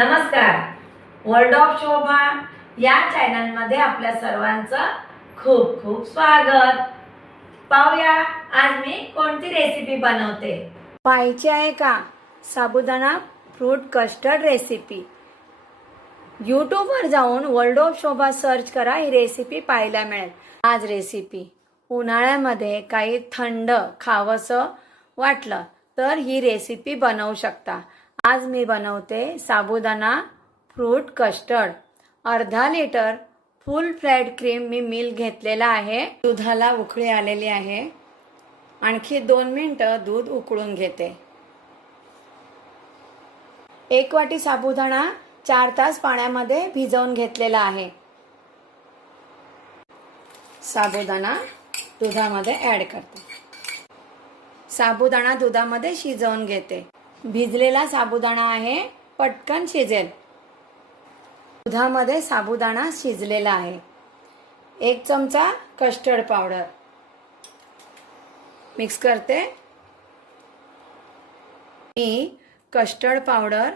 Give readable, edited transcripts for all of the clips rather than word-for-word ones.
नमस्कार. World of शोभा या चॅनलमध्ये आपल्या सर्वांचं खूप खूप स्वागत. पाहूया आज मी कोणती रेसिपी बनवते. पाहायची आहे का साबुदाणा फ्रूट कस्टर्ड रेसिपी? यूट्यूबवर जाऊन वर्ल्ड ऑफ शोभा सर्च करा, ही रेसिपी पाहायला मिळेल. आज रेसिपी उन्हाळ्यामध्ये काही थंड खावंसं वाटलं तर ही रेसिपी बनवू शकता. आज मी बनवते साबुदाणा फ्रूट कस्टर्ड. अर्धा लिटर फुल फ्लॅट क्रीम मी मिल्क घेतलेला आहे. दुधाला उकळी आलेली आहे. आणखी 2 मिनिटं दूध उकळून घेते. 1 वाटी साबुदाणा 4 तास पाण्यामध्ये भिजवून घेतलेला आहे. साबुदाणा दुधामध्ये ऍड करते. साबुदाणा दुधामध्ये शिजवून घेते. भिजलेला साबुदाणा आहे, पटकन शिजेल. दुधामध्ये साबुदाणा शिजलेला आहे. 1 चमचा कस्टर्ड पावडर मिक्स करते. मी कस्टर्ड पावडर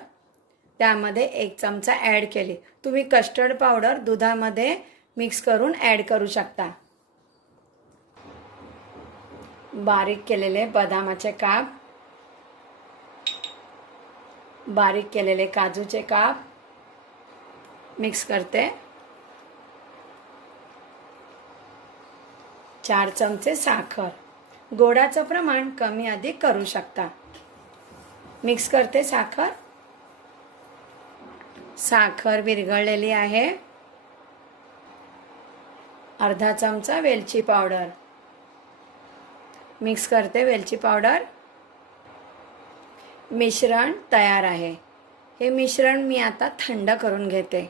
त्यामध्ये 1 चमचा ऍड केली. तुम्ही कस्टर्ड पावडर दुधामध्ये मिक्स करून ऍड करू शकता. बारीक केलेले बदामाचे काप, बारीक केलेले काजूचे काप मिक्स करते. 4 चमचे साखर. गोडाचं प्रमाण कमी अधिक करू शकता. मिक्स करते साखर. साखर विरघळलेली आहे. अर्धा चमचा वेलची पावडर मिक्स करते. वेलची पावडर. मिश्रण तयार आहे. हे मिश्रण मी आता थंड करून घेते.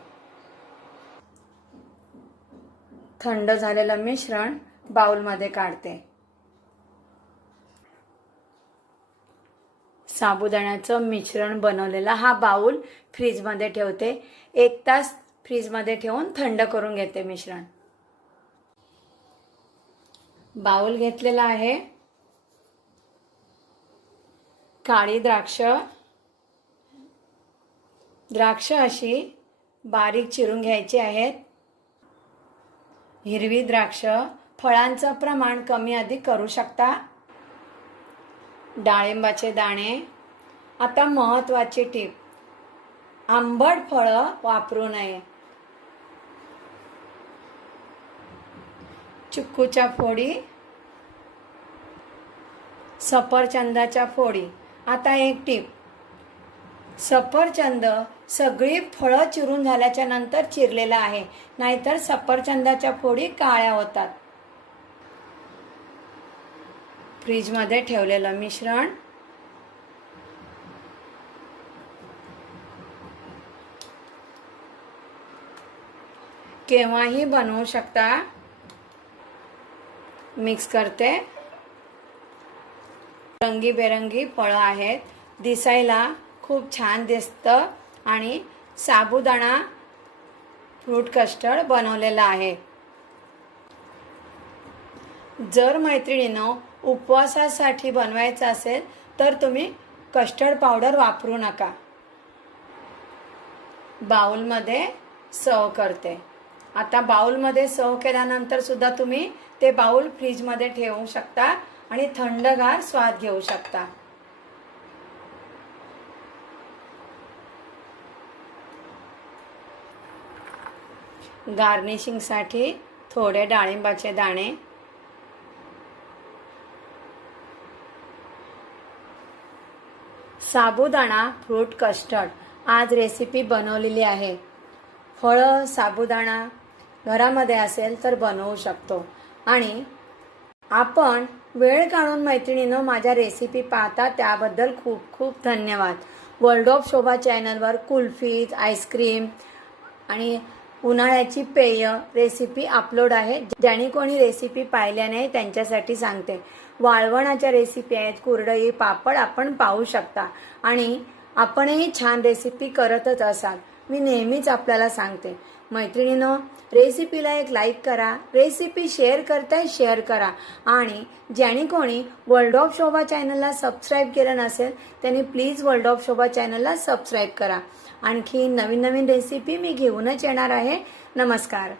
थंड झालेलं मिश्रण बाउलमध्ये काढते. साबुदाण्याचं मिश्रण बनवलेला हा बाउल फ्रीजमध्ये ठेवते. 1 तास फ्रीजमध्ये ठेवून थंड करून घेते मिश्रण. बाउल घेतलेला आहे. काळी द्राक्ष अशी बारीक चिरून घ्यायची आहेत. हिरवी द्राक्ष. फळांचं प्रमाण कमी अधिक करू शकता. डाळिंबाचे दाणे. आता महत्त्वाची टीप, आंबट फळं वापरू नये. चिक्कूच्या फोडी, सफरचंदाच्या फोडी. आता एक टीप, सफरचंद सगळी फळं चिरून झाल्याच्या नंतर चिरलेला आहे, नाहीतर सफरचंदाच्या फोडी काळ्या होतात. फ्रीजमध्ये ठेवलेलं मिश्रण केव्हाही बनवू शकता. मिक्स करते. रंगीबेरंगी फळं आहेत. दिसायला खूप छान दिसतं आणि साबुदाणा फ्रूट कस्टर्ड बनवलेला आहे. जर मैत्रिणींनो उपवासासाठी बनवायचं असेल तर तुम्ही कस्टर्ड पावडर वापरू नका. बाउलमध्ये सर्व करते. आता बाउलमध्ये सर्व केल्यानंतर सुद्धा तुम्ही ते बाउल फ्रीजमध्ये ठेवू शकता आणि थंडगार स्वाद घेऊ शकता. गार्निशिंगसाठी थोडे डाळिंबाचे दाणे. साबुदाणा फ्रूट कस्टर्ड आज रेसिपी बनवलेली आहे. फळं साबुदाणा घरामध्ये असेल तर बनवू शकतो. आणि आपण वेळ काढून मैत्रिणींनो माझ्या रेसिपी पाहता त्याबद्दल खूप खूप धन्यवाद. वर्ल्ड ऑफ शोभा चॅनलवर कुल्फीज, आईस्क्रीम आणि उन्हाळ्याची पेय रेसिपी अपलोड आहे. ज्यांनी कोणी रेसिपी पाहिल्या नाही त्यांच्यासाठी सांगते. वाळवणाच्या रेसिपी आहेत, कुरडई, पापड आपण पाहू शकता. आणि आपणही छान रेसिपी करतच असाल. मी नेहमीच आपल्याला सांगते, मैत्रिणींनो, रेसिपीला एक लाईक करा, रेसिपी शेअर करताय शेअर करा आणि ज्याने कोणी वर्ल्ड ऑफ शोभा चॅनलला सबस्क्राईब केलं नसेल त्यांनी प्लीज वर्ल्ड ऑफ शोभा चॅनलला सबस्क्राईब करा. आणखी नवीन नवीन रेसिपी मी घेऊनच येणार आहे. नमस्कार.